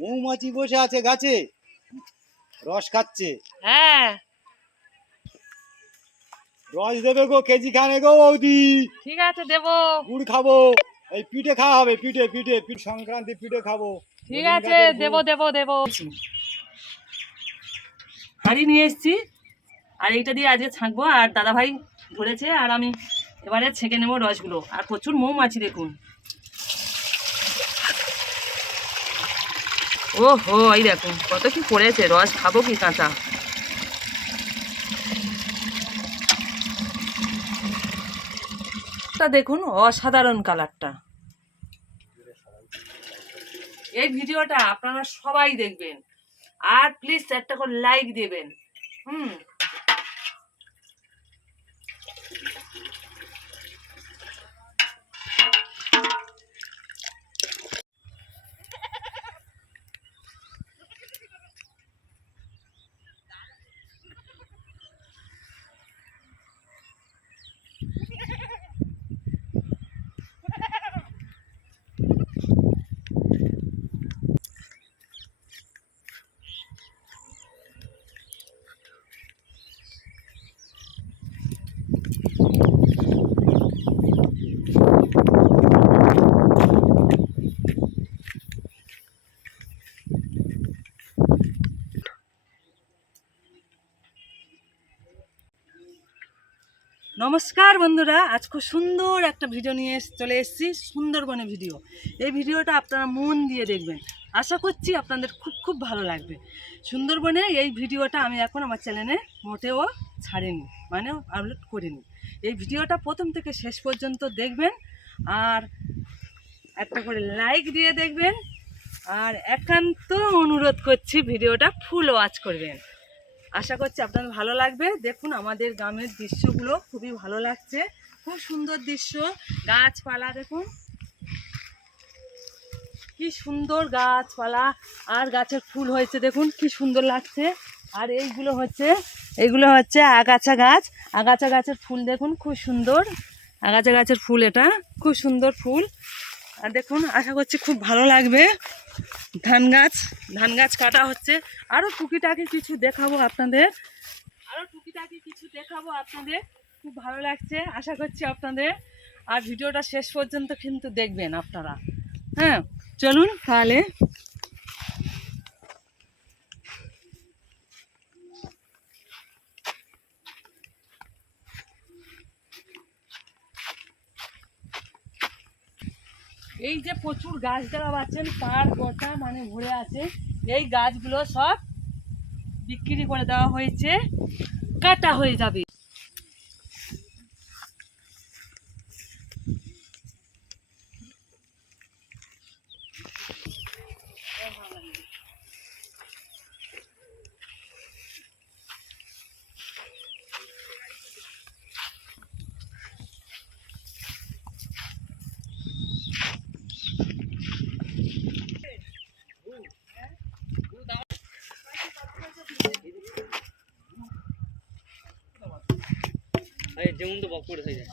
মৌমাছি বসে আছে গাছে, রস খাচ্ছে। হ্যাঁ, রস দেবে গো, কেজি খানে গো বৌদি। ঠিক আছে দেবো। গুড় খাবো, এই পিঠে খাওয়া হবে, পিঠে পিঠে পিঠে সংক্রান্তি পিঠে খাবো। ঠিক আছে দেবো দেবো দেবো। হাঁড়ি নিয়ে এসছি, আর এইটা দিয়ে আজকে ছাঁকবো। আর দাদা ভাই ধরেছে, আর আমি এবারে ছেঁকে নেবো রসগুলো। আর প্রচুর মৌমাছি দেখুন। ও হো, এই দেখুন কত কি পড়েছে। রস খাবো কি কাঁচা? তা দেখুন অসাধারণ কালারটা। এই ভিডিওটা আপনারা সবাই দেখবেন, আর প্লিজ একটা করে লাইক দেবেন। নমস্কার বন্ধুরা, আজ খুব সুন্দর একটা ভিডিও নিয়ে চলে এসেছি, সুন্দরবনে ভিডিও। এই ভিডিওটা আপনারা মন দিয়ে দেখবেন, আশা করছি আপনাদের খুব খুব ভালো লাগবে। সুন্দরবনে এই ভিডিওটা আমি এখন আমার চ্যানেলে মোটেও ছাড়িনি, মানে আপলোড করিনি। এই ভিডিওটা প্রথম থেকে শেষ পর্যন্ত দেখবেন, আর একটা করে লাইক দিয়ে দেখবেন, আর একান্ত অনুরোধ করছি ভিডিওটা ফুল ওয়াচ করবেন। আশা করছি আপনাদের ভালো লাগবে। দেখুন আমাদের গ্রামের দৃশ্যগুলো খুবই ভালো লাগছে, খুব সুন্দর দৃশ্য। গাছপালা দেখুন কি সুন্দর গাছপালা, আর গাছের ফুল হয়েছে দেখুন কি সুন্দর লাগছে। আর এইগুলো হচ্ছে আগাছা গাছ। আগাছা গাছের ফুল দেখুন খুব সুন্দর। আগাছা গাছের ফুল, এটা খুব সুন্দর ফুল। আর দেখুন আশা করছি খুব ভালো লাগবে। ধান গাছ কাটা হচ্ছে। আরও টুকিটাকি কিছু দেখাবো আপনাদের, খুব ভালো লাগছে, আশা করছি আপনাদের। আর ভিডিওটা শেষ পর্যন্ত কিন্তু দেখবেন আপনারা। হ্যাঁ, চলুন তাহলে। এই যে প্রচুর গাছ দেখা পাচ্ছেন, পাড় গোটা মানে ভরে আছে। এই গাছগুলো সব বিক্রি করে দেওয়া হয়েছে, কাটা হয়ে যাবে। যেমন তো বক করে হয়ে যায়,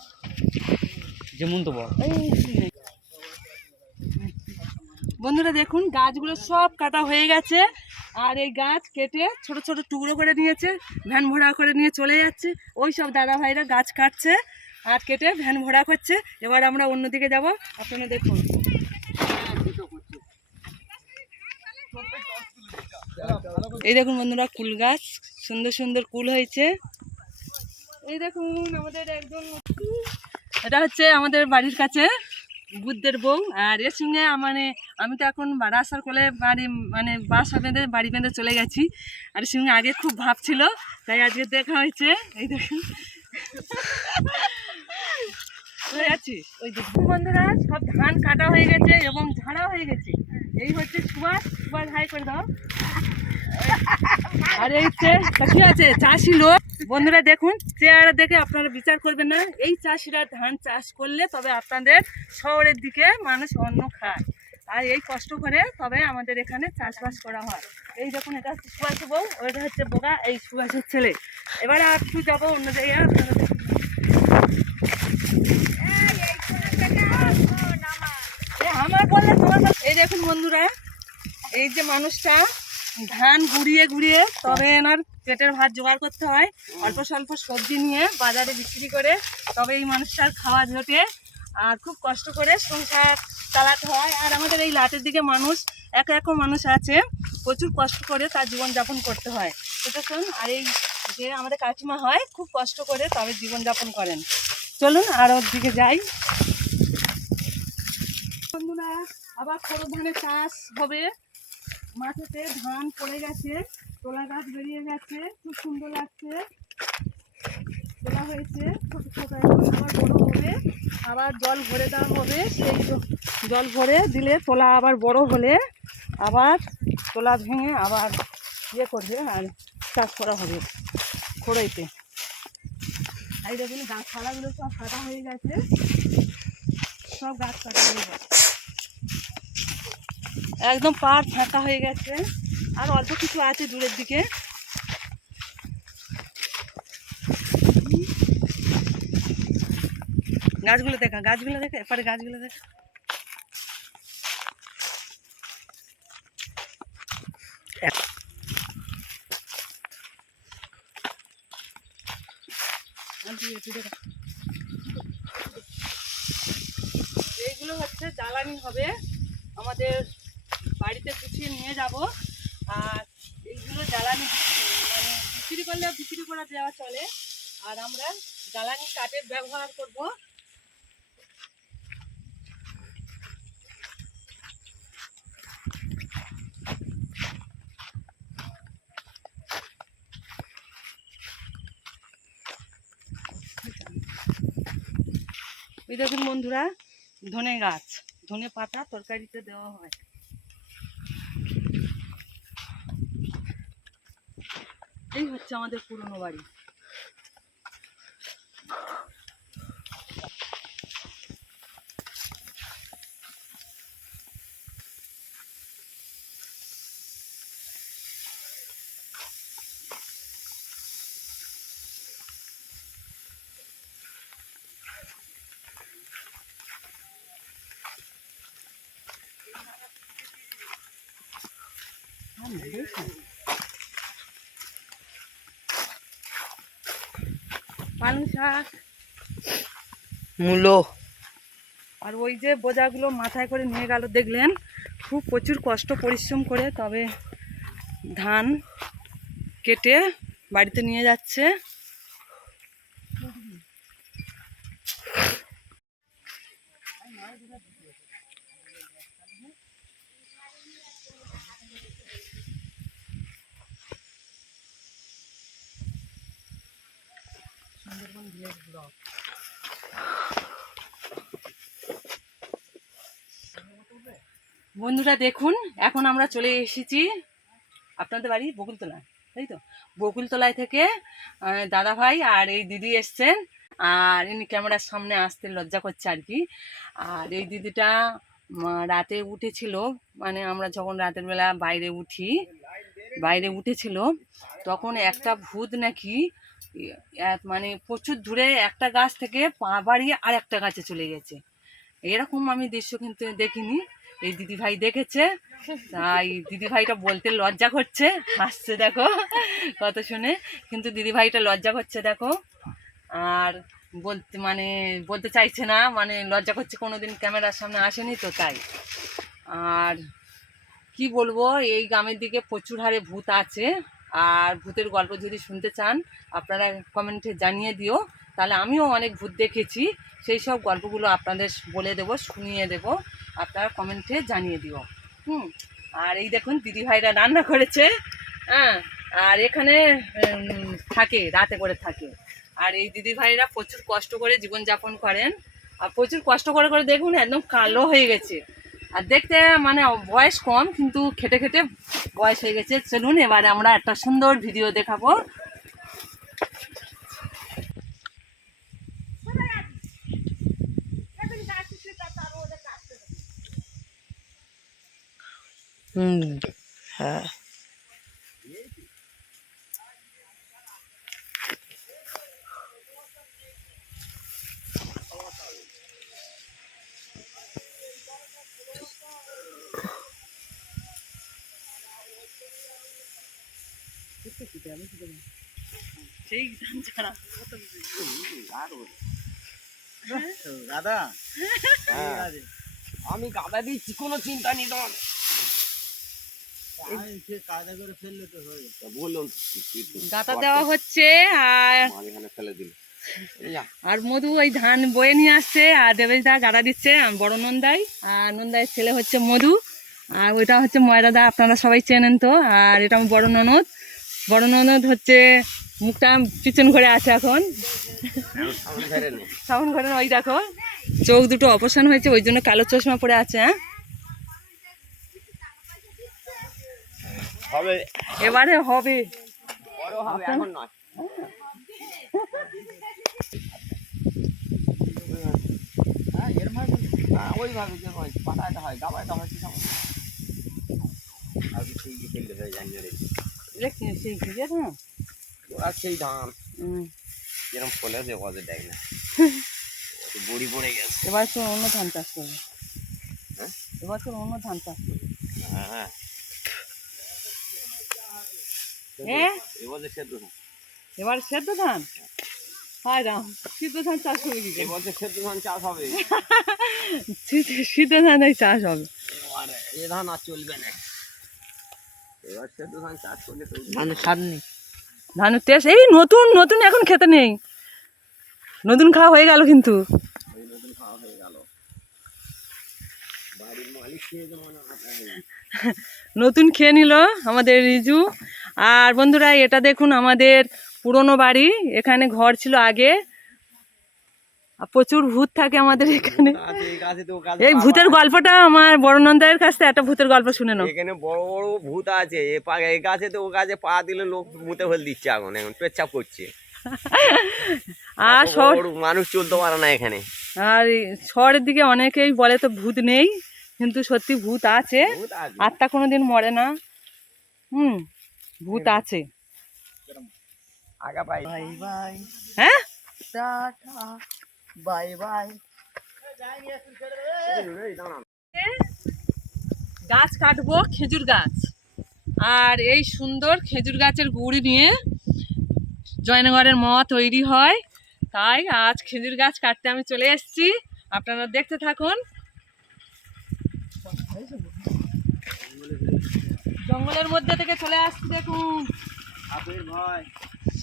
যেমন তো বক। বন্ধুরা দেখুন গাছগুলো সব কাটা হয়ে গেছে, আর এই গাছ কেটে ছোট ছোট টুকরো করে নিয়েছে, ভ্যান ভরা করে নিয়ে চলে যাচ্ছে। ওই সব দাদা ভাইরা গাছ কাটছে আর কেটে ভ্যান ভরা করছে। এবার আমরা অন্যদিকে যাব, আপনারা দেখুন। এই দেখুন বন্ধুরা, কুল গাছ, সুন্দর সুন্দর কুল হয়েছে। এই দেখুন আমাদের একদম, এটা হচ্ছে আমাদের বাড়ির কাছে বুদ্ধের বউ। আর এর সঙ্গে মানে আমি তো এখন রাস্তার কোলে বাড়ি, মানে বাসা বেঁধে বাড়ি বেঁধে চলে গেছি। আর এর সঙ্গে আগে খুব ভাব ছিল, তাই আজকে দেখা হয়েছে। এই দেখুন যাচ্ছি। ওই দেখুন বন্ধুরা, সব ধান কাটা হয়ে গেছে এবং ঝাড়া হয়ে গেছে। এই হচ্ছে সুভাষ হাই করে দাও। আর এই কি আছে চাষি লোক। বন্ধুরা দেখুন, চেহারা দেখে আপনারা বিচার করবেন না। এই চাষিরা ধান চাষ করলে তবে আপনাদের শহরের দিকে মানুষ অন্ন খায়, আর এই কষ্ট করে তবে আমাদের এখানে চাষবাস করা হয়। এই দেখুন এটা হচ্ছে সুভাষের বউ, ওইটা হচ্ছে বোগা, এই সুভাষের ছেলে। এবারে আর একটু যাবো অন্য জায়গায়, আপনারা দেখুন। আমার বললে তোমার, এই দেখুন বন্ধুরা এই যে মানুষটা ধান ঘুরিয়ে ঘুরিয়ে তবে এনার পেটের ভাত জোগাড় করতে হয়, অল্প স্বল্প সবজি নিয়ে বাজারে বিক্রি করে তবে এই মানুষটার খাওয়া জোটে। আর খুব কষ্ট করে সংসার চালাতে হয়। আর আমাদের এই লাটের দিকে মানুষ এক মানুষ আছে, প্রচুর কষ্ট করে তার জীবনযাপন করতে হয়, বুঝেছেন। আর এই যে আমাদের কাকিমা হয় খুব কষ্ট করে তবে জীবনযাপন করেন। চলুন আর ওর দিকে যাই। বন্ধুরা, আবার খড় ধানের চাষ হবে, মাঠেতে ধান পড়ে গেছে, তোলা গাছ বেরিয়ে গেছে, খুব সুন্দর লাগছে। তোলা হয়েছে ছোট ছোট, এখন আবার বড় হবে, আবার জল ভরে দেওয়া হবে। সেই জল ভরে দিলে তোলা আবার বড় হলে আবার তোলা ভেঙে আবার ইয়ে করবে আর চাষ করা হবে খড়াইতে। এই দেখুন গাছপালাগুলো সব কাটা হয়ে গেছে, সব গাছ কাটা হয়ে গেছে, একদম পাড় ফাঁকা হয়ে গেছে। আর অল্প কিছু আছে দূরের দিকে। গাছগুলো দেখা, গাছগুলো দেখা, এপারে গাছগুলো দেখা। এইগুলো হচ্ছে জ্বালানি হবে, আমাদের বাড়িতে গুছিয়ে নিয়ে যাব। আর এইগুলো জ্বালানি মানে বিক্রি করলে বিক্রি করা দেওয়া চলে। আর আমরা জ্বালানি কাঠের ব্যবহার করব। এই দেখুন বন্ধুরা, ধনে গাছ, ধনে পাতা তরকারিতে দেওয়া হয়। এই হচ্ছে আমাদের পুরনো বাড়ি। পালং শাক, মূলো। আর ওই যে বোঝাগুলো মাথায় করে নিয়ে গেল দেখলেন, খুব প্রচুর কষ্ট পরিশ্রম করে তবে ধান কেটে বাড়িতে নিয়ে যাচ্ছে। বন্ধুরা দেখুন, এখন আমরা চলে এসেছি আপনাদের বাড়ি বকুলতলায়, তাই তো। বকুলতলায় থেকে দাদা ভাই আর এই দিদি এসছেন। আর ইনি ক্যামেরার সামনে আসতে লজ্জা করছে আর কি। আর এই দিদিটা রাতে উঠেছিল, মানে আমরা যখন রাতের বেলা বাইরে উঠেছিল তখন একটা ভূত নাকি মানে প্রচুর দূরে একটা গাছ থেকে পা বাড়িয়ে আর একটা গাছে চলে গেছে। এরকম আমি দৃশ্য কিন্তু দেখিনি, এই দিদি ভাই দেখেছে। তাই দিদি ভাইটা বলতে লজ্জা করছে, হাসছে দেখো কত শুনে, কিন্তু দিদি ভাইটা লজ্জা করছে দেখো। আর বলতে চাইছে না, মানে লজ্জা করছে, কোনোদিন ক্যামেরার সামনে আসেনি তো তাই। আর কি বলবো, এই গ্রামের দিকে প্রচুর হারে ভূত আছে। আর ভূতের গল্প যদি শুনতে চান আপনারা কমেন্টে জানিয়ে দিও, তাহলে আমিও অনেক ভূত দেখেছি, সেই সব গল্পগুলো আপনাদের বলে দেবো, শুনিয়ে দেবো, আপনারা কমেন্টে জানিয়ে দিও। আর এই দেখুন দিদি ভাইরা রান্না করেছে, হ্যাঁ। আর এখানে থাকে, রাতে করে থাকে। আর এই দিদি ভাইরা প্রচুর কষ্ট করে জীবনযাপন করেন। আর প্রচুর কষ্ট করে করে দেখুন একদম কালো হয়ে গেছে। আর দেখতে মানে বয়স কম, কিন্তু খেটে খেটে বয়স হয়ে গেছে। চলুন এবারে আমরা একটা সুন্দর ভিডিও দেখাবো। হ্যাঁ। সেই ধান ছাড়া দাদা আমি গাদা দিচ্ছি, কোনো চিন্তা নেই তোমার। কায়দা করে ফেললে তো হয়ে বললাম গাঁথা দেওয়া হচ্ছে। আর এখানে ফেলে দিল। আর মধু ওই ধান বয়ে নিয়ে আসছে, আর দেবেশ দা গাড়া দিচ্ছে, বড় নন্দাই, আর নন্দাইয়ের ছেলে হচ্ছে মধু, আর ওইটা হচ্ছে ময়রাদা, আপনারা সবাই চেনেন তো। আর এটা আমার বড় ননদ। বড় ননদ হচ্ছে মুখটা পিছন ঘরে আছে এখন, সামন ঘরে ওই দেখো চোখ দুটো অপারেশন হয়েছে, ওই জন্য কালো চশমা পরে আছে। হ্যাঁ হবে, এবারে হবে, বড় হবে, এখন নয়। ওইভাবে যে হয়, পাতাটা হয়, গাবাটা হয়, কি সমস্যা? আগে সেই ফেলতে হয় জানিয়ে সেই ভিজে না ওরা সেই ধান যেরকম ফলে যে বাজে দেখ না, বড়ি পড়ে গেছে। এবার তো অন্য ধান চাষ করবে। হ্যাঁ এবার তো অন্য ধান চাষ করবে। হ্যাঁ, এবারে সেদ্ধ ধান, এবার সেদ্ধ ধান, হায় রাম, সিদ্ধ ধান চাষ করবে কি করে? এবারে সেদ্ধ ধান চাষ হবে। সিদ্ধ ধান চাষ হবে, আরে এ ধান আর চলবে না, এবার সেদ্ধ ধান চাষ করলে তো ধানের স্বাদ নেই। ধানের টেস্ট এই নতুন নতুন এখন খেতে নেই, নতুন খাওয়া হয়ে গেল কিন্তু। এই নতুন খাওয়া হয়ে গেল, বাড়ির মালিক খেয়ে যেমন নতুন খেয়ে নিল আমাদের রিজু। আর বন্ধুরা এটা দেখুন আমাদের পুরনো বাড়ি, এখানে ঘর ছিল আগে, আর প্রচুর ভূত থাকে আমাদের এখানে। এই ভূতের গল্পটা আমার বড় নন্দাইয়ের কাছ থেকে একটা ভূতের গল্প শুনে নাও। এখানে বড় বড় ভূত আছে, এই গাছে তো ও গাছে পা দিলে লোক মুতে ফেল দিচ্ছে, এখন পেচ্ছাপ করছে। আর শহর মানুষ চলতে পারে না এখানে। আর শহরের দিকে অনেকেই বলে তো ভূত নেই, কিন্তু সত্যি ভূত আছে, আত্মা কোনোদিন মরে না। ভূত আছে। আগা পাই, বাই বাই, হ্যাঁ টাটা, বাই বাই। গাছ কাটবো, খেজুর গাছ, আর এই সুন্দর খেজুর গাছের গুড়ি নিয়ে জয়নগরের মদ তৈরি হয়, তাই আজ খেজুর গাছ কাটতে আমি চলে এসেছি, আপনারা দেখতে থাকুন। জঙ্গলের মধ্যে থেকে চলে আসছি, দেখুন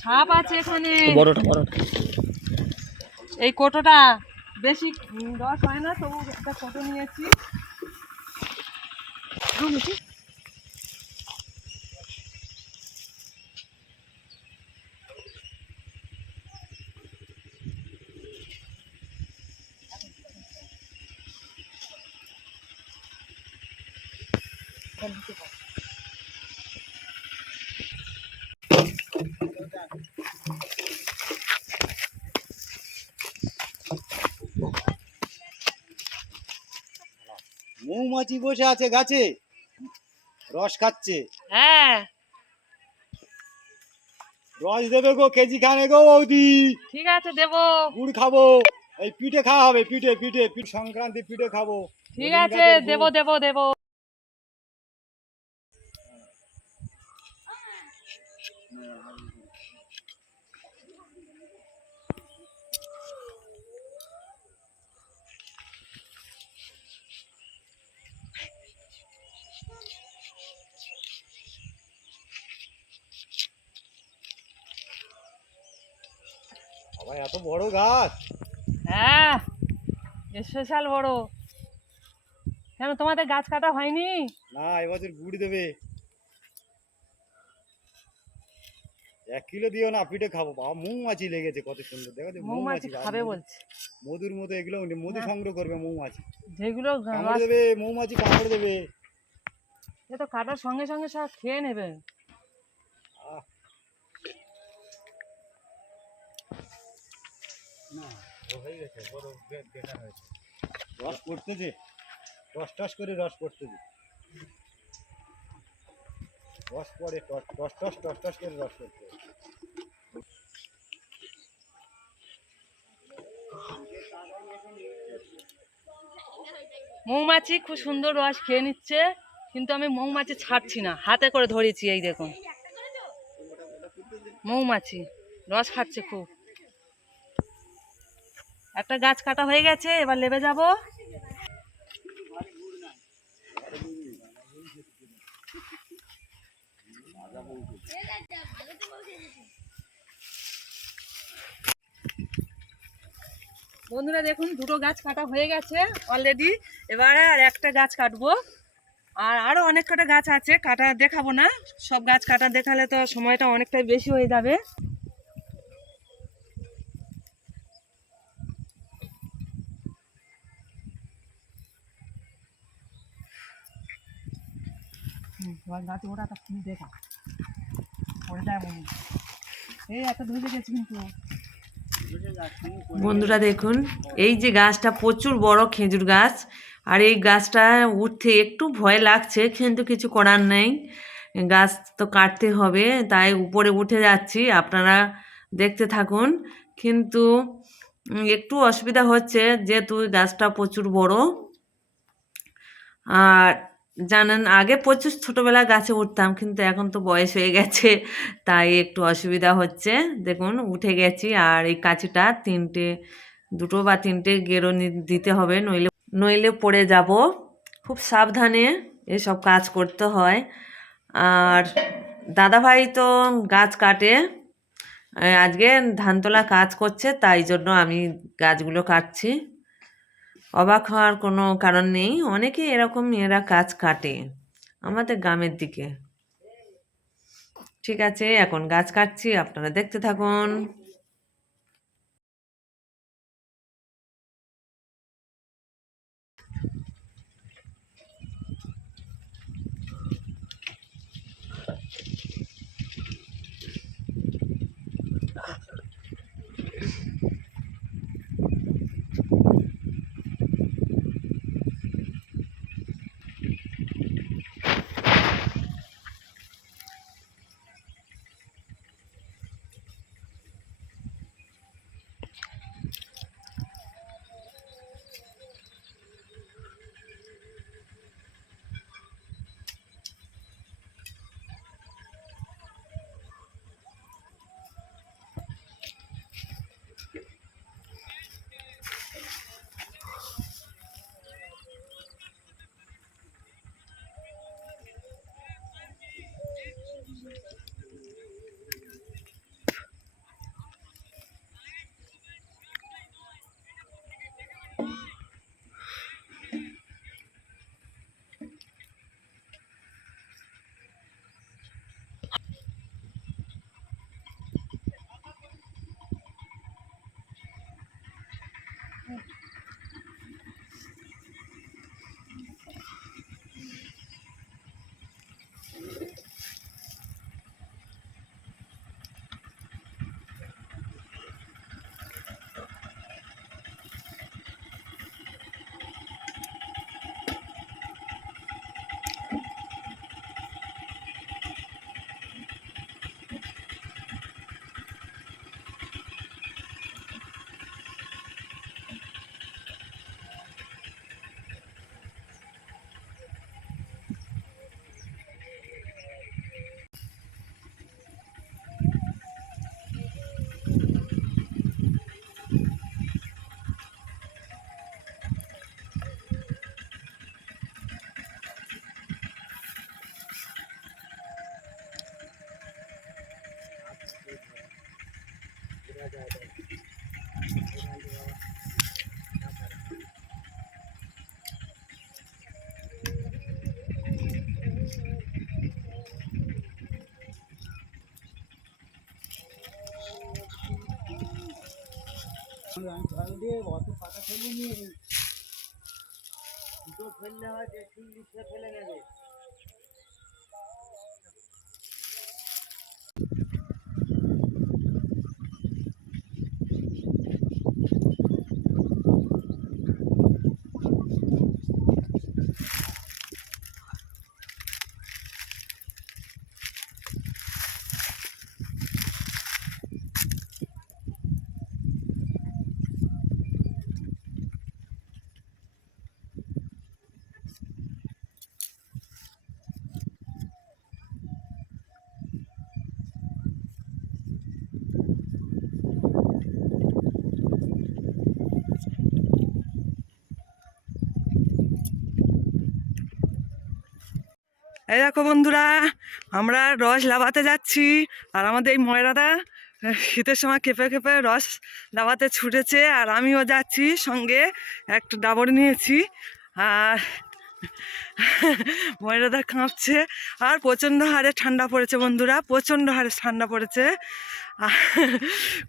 সাপ আছে এখানে। এই কোটোটা বেশি রস হয় না, তবু একটা কোটো নিয়েছি। মৌমাছি বসে আছে গাছে, রস খাচ্ছে। হ্যাঁ রস দেবে গো, কেজি খানে গো বৌদি। ঠিক আছে দেবো। গুড় খাবো, এই পিঠে খাওয়া হবে, পিঠে পিঠে পিঠ সংক্রান্তি পিঠে খাবো। ঠিক আছে দেবো দেবো দেবো। আবার এত বড় গাছ। হ্যাঁ স্পেশাল বড়। কেন তোমাদের গাছ কাটা হয়নি? না, এবছর গুড় দেবে। 1 কিলো দিও না, পিঠে খাবো। বাবা মৌমাছি লেগেছে কত সুন্দর, দেখো তো মৌমাছি খাবে বলছে। মধুর মতো এগুলো মধু সংগ্রহ করবে মৌমাছি, যেগুলো কামড় দেবে, মৌমাছি কামড় দেবে। এ তো কাটার সঙ্গে সঙ্গে সব খেয়ে নেবে। না হয়ে গেছে, বড় বেকার হয়েছে। রস পড়তেছে, টস টস করে রস পড়তেছে, রস পড়ে, toss toss toss toss toss করে রস পড়তে। মৌমাছি খুব সুন্দর রস খেয়ে নিচ্ছে, কিন্তু আমি মৌমাছি ছাড়ছি না, হাতে করে ধরেছি, এই দেখুন। মৌমাছি রস খাচ্ছে খুব। একটা গাছ কাটা হয়ে গেছে, এবার লেবে যাব। বন্ধুরা দেখুন, দুটো গাছ কাটা হয়ে গেছে অলরেডি। এবারে আর একটা গাছ কাটবো। আর আরো অনেক কটা গাছ আছে, কাটা দেখাবো না। সব গাছ কাটা দেখালে তো সময়টা অনেকটাই বেশি হয়ে যাবে। গাছ ওটা দেখা পড়ে যায় মনে, এই একটা ধরে গেছে কিন্তু। বন্ধুরা দেখুন, এই যে গাছটা প্রচুর বড় খেজুর গাছ, আর এই গাছটা উঠতে একটু ভয় লাগছে, কিন্তু কিছু করার নেই, গাছ তো কাটতে হবে, তাই উপরে উঠে যাচ্ছি। আপনারা দেখতে থাকুন। কিন্তু একটু অসুবিধা হচ্ছে, যেহেতু গাছটা প্রচুর বড়। আর জানেন, আগে প্রচুর ছোটোবেলা গাছে উঠতাম, কিন্তু এখন তো বয়স হয়ে গেছে, তাই একটু অসুবিধা হচ্ছে। দেখুন উঠে গেছি, আর এই কাছিটা দুটো বা তিনটে গেরো দিতে হবে, নইলে পড়ে যাব। খুব সাবধানে এসব কাজ করতে হয়। আর দাদাভাই তো গাছ কাটে, আজকে ধান তোলা কাজ করছে, তাই জন্য আমি গাছগুলো কাটছি। অবাক হওয়ার কোনো কারণ নেই, অনেকে এরকম মেয়েরা কাজ কাটে আমাদের গ্রামের দিকে। ঠিক আছে, এখন গাছ কাটছি, আপনারা দেখতে থাকুন। অত পাতা ফেলে নিয়ে দুটো ফেললে হয়, যে ফেলে নেবে। এই দেখো বন্ধুরা, আমরা রস লাভাতে যাচ্ছি। আর আমাদের এই ময়রাদা শীতের সময় কেঁপে কেঁপে রস লাভাতে ছুটেছে, আর আমিও যাচ্ছি সঙ্গে, একটা ডাবর নিয়েছি। আর ময়রাদা কাঁপছে, আর প্রচণ্ড হারে ঠান্ডা পড়েছে বন্ধুরা, প্রচণ্ড হারে ঠান্ডা পড়েছে।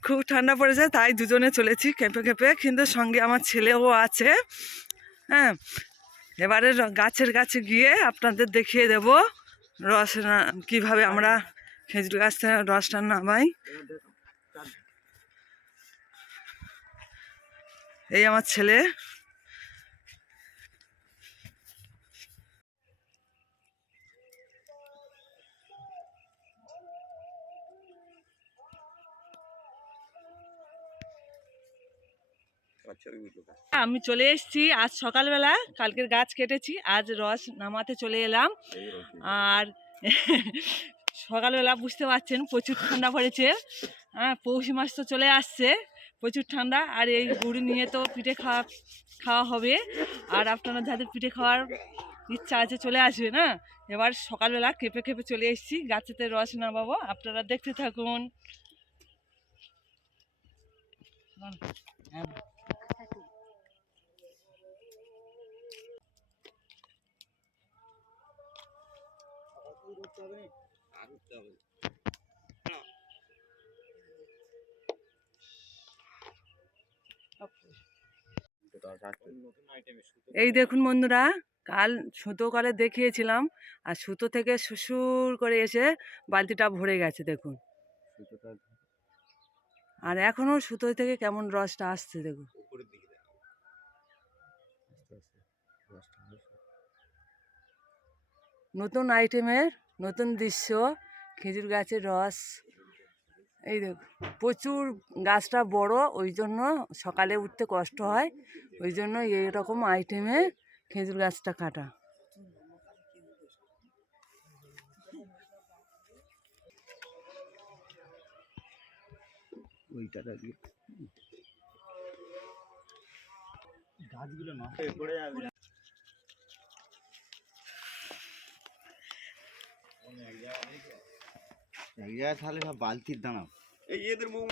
খুব ঠান্ডা পড়েছে, তাই দুজনে চলেছি কেঁপে কেঁপে, কিন্তু সঙ্গে আমার ছেলেও আছে। হ্যাঁ, এবারে গাছের কাছে গিয়ে আপনাদের দেখিয়ে দেব রস কীভাবে আমরা খেজুর গাছ থেকে রসটা নামাই। এই আমার ছেলে। আমি চলে এসেছি আজ সকালবেলা, কালকের গাছ কেটেছি, আজ রস নামাতে চলে এলাম। আর সকালবেলা বুঝতে পারছেন প্রচুর ঠান্ডা পড়েছে। হ্যাঁ, পৌষ মাস তো চলে আসছে, প্রচুর ঠান্ডা। আর এই গুড়ি নিয়ে তো পিঠে খাওয়া হবে। আর আপনারা যাদের পিঠে খাওয়ার ইচ্ছা আছে চলে আসবে না। এবার সকালবেলা কেঁপে কেঁপে চলে এসেছি গাছেতে রস নামাবো, আপনারা দেখতে থাকুন। এই দেখুন বন্ধুরা, কাল সুতো করে দেখিয়েছিলাম, আর সুতো থেকে সুসুর করে এসে বালতিটা ভরে গেছে দেখুন। আর এখনো সুতো থেকে কেমন রসটা আসছে দেখুন। নতুন আইটেমের নতুন দৃশ্য, খেজুর গাছের রস। এই দেখুন, প্রচুর গাছটা বড়, ওই জন্য সকালে উঠতে কষ্ট হয়, ওই জন্য এইরকম আইটেমে খেজুর গাছটা কাটা। গাছগুলো নষ্ট হয়ে পড়ে যাবে। এক জায়গায় তাহলে সব বালতির দাঁড়াও, এই এদের মুখ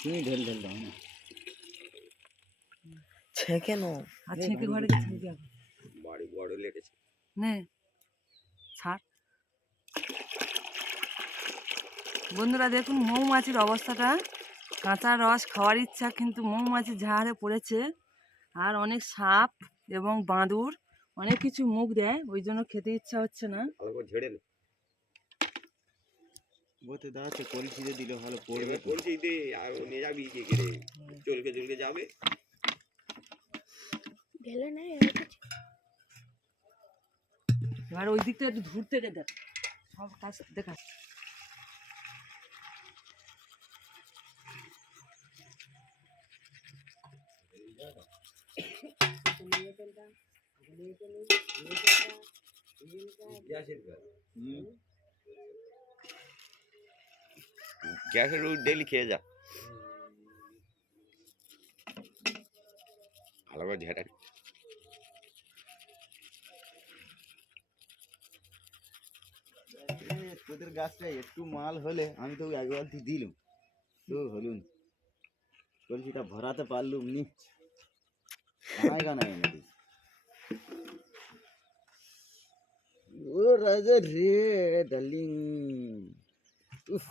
তুমি ঢেল ঢেল দাও না, ছেঁকে নো, আর ছেঁকে ঘরে ছেঁকে বাড়ি বড় লেগেছে নে ছাড়। বন্ধুরা দেখুন মৌমাছির অবস্থাটা, কাঁচা রস খাওয়ার ইচ্ছা, কিন্তু মৌমাছি ঝাড়ে পড়েছে। আর অনেক সাপ এবং বাঁদুর অনেক কিছু মুখ দেয়, ওই জন্য খেতে ইচ্ছা হচ্ছে না। ভালো করে ঝেড়ে নে। বলতে দাঁড়াচ্ছে কলসিতে দিলে ভালো পড়বে। কলসিতে আর নিয়ে যাবি কি করে, চলকে চলকে যাবে। এবার ওই দিকটা একটু দূর থেকে দেখ, সব কাজ দেখা। গ্যাসের রোজ ডেলি খেয়ে যা, ভালো করে ঝেড়ে। তোদের গাছটা একটু মাল হলে আমি তো এক বালতি দিলুম, তো হলুন কলসিটা ভরাতে পারলুম নি, কানায় কানায় এনে দিস। ও রাজা রে ডার্লিং, উফ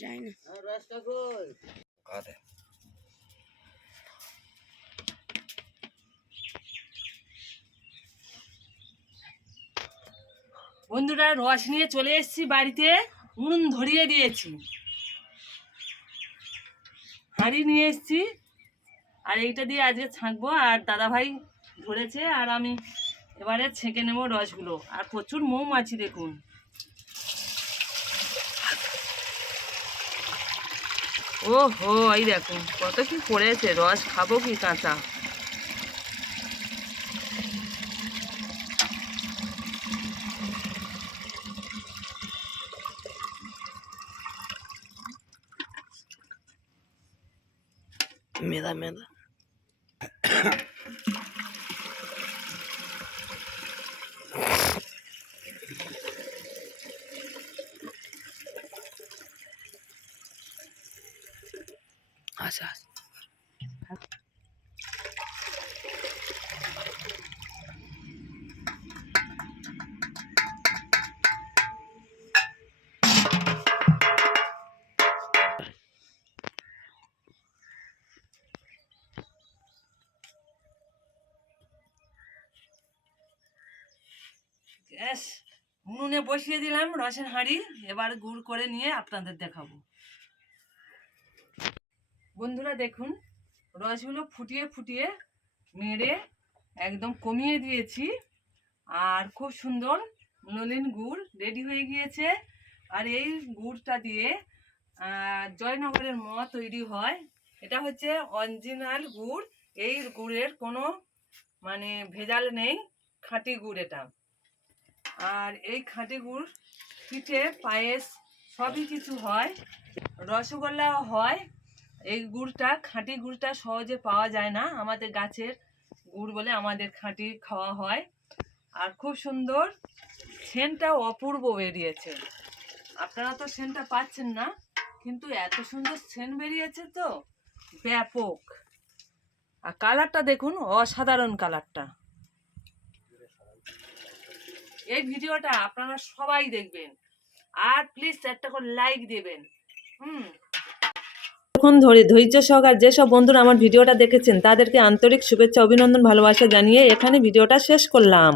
যাই না রাস্তা কই কাঁদে। বন্ধুরা রস নিয়ে চলে এসেছি বাড়িতে, উনুন ধরিয়ে দিয়েছি, হাঁড়ি নিয়ে এসেছি, আর এইটা দিয়ে আজকে ছাঁকবো। আর দাদা ভাই ধরেছে, আর আমি এবারে ছেঁকে নেবো রসগুলো। আর প্রচুর মৌমাছি দেখুন। ও হো, এই দেখুন কত কি পড়েছে, রস খাবো কি কাঁচা। মেদা মেদা আচ্ছা গ্যাস উনুনে বসিয়ে দিলাম রসের হাঁড়ি, এবার গুড় করে নিয়ে আপনাদের দেখাবো। বন্ধুরা দেখুন, রসগুলো ফুটিয়ে ফুটিয়ে মেরে একদম কমিয়ে দিয়েছি, আর খুব সুন্দর নলেন গুড় রেডি হয়ে গিয়েছে। আর এই গুড়টা দিয়ে জয়নগরের মোয়া তৈরি হয়। এটা হচ্ছে অরিজিনাল গুড়, এই গুড়ের কোনো মানে ভেজাল নেই, খাঁটি গুড় এটা। আর এই খাঁটি গুড় পিঠে পায়েস সবই কিছু হয়, রসগোল্লাও হয়। এই গুড়টা, খাঁটি গুড়টা সহজে পাওয়া যায় না, আমাদের গাছের গুড় বলে আমাদের খাঁটি খাওয়া হয়। আর খুব সুন্দর সেন্টটাও অপূর্ব বেরিয়েছে। আপনারা তো সেন্টটা পাচ্ছেন না, কিন্তু এত সুন্দর সেন্ট বেরিয়েছে তো ব্যাপক। আর কালারটা দেখুন, অসাধারণ কালারটা। এই ভিডিওটা আপনারা সবাই দেখবেন, আর প্লিজ একটা করে লাইক দেবেন। এখন ধরে ধৈর্য সহকারে যেসব বন্ধুরা আমার ভিডিওটা দেখেছেন তাদেরকে আন্তরিক শুভেচ্ছা, অভিনন্দন, ভালোবাসা জানিয়ে এখানে ভিডিওটা শেষ করলাম।